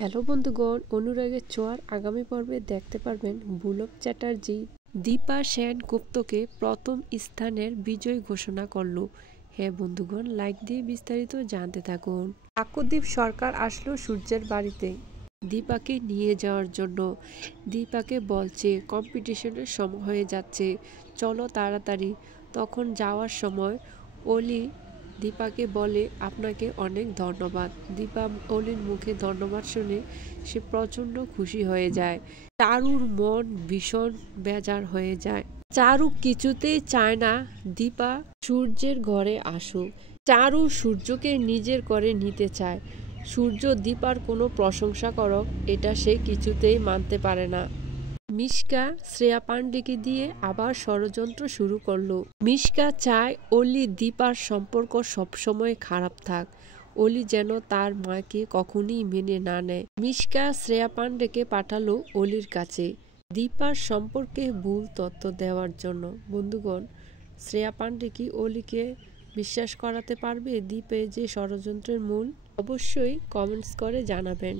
Hello বন্ধুগণ, অনুরাগের ছোঁয়ার আগামী পর্বে দেখতে পারবেন বুলক চ্যাটার্জি দীপা সেনগুপ্তকে প্রথম স্থানের বিজয়ী ঘোষণা করল। হ্যাঁ বন্ধুগণ, লাইক দিয়ে বিস্তারিত জানতে থাকুন। কাকদ্বীপ সরকার আসলো সূর্যের বাড়িতে দীপাকে নিয়ে যাওয়ার জন্য। দীপাকে বলছে কম্পিটিশনের সময় হয়ে যাচ্ছে, চলো তাড়াতাড়ি। তখন যাওয়ার সময় অলি দীপাকে বলে আপনাকে অনেক ধন্যবাদ। দীপা অলির মুখে ধন্যবাদ শুনে সে প্রচণ্ড খুশি হয়ে যায়। চারুর মন ভীষণ বেজার হয়ে যায়। চারু কিছুতেই চায় না দীপা সূর্যের ঘরে আসুক। চারু সূর্যকে নিজের করে নিতে চায়। সূর্য দীপার কোনো প্রশংসা করক এটা সে কিছুতেই মানতে পারে না। মিশকা শ্রেয়া পাণ্ডেকে দিয়ে আবার ষড়যন্ত্র শুরু করলো। মিশকা চায় অলি দীপার সম্পর্ক সবসময় খারাপ থাক, অলি যেন তার মাকে কখনই মেনে না নেয়। মিশকা শ্রেয়া পাণ্ডেকে পাঠালো অলির কাছে দীপার সম্পর্কে ভুল তথ্য দেওয়ার জন্য। বন্ধুগণ, শ্রেয়া পাণ্ডে কি অলিকে বিশ্বাস করাতে পারবে দীপে যে ষড়যন্ত্রের মূল? অবশ্যই কমেন্টস করে জানাবেন।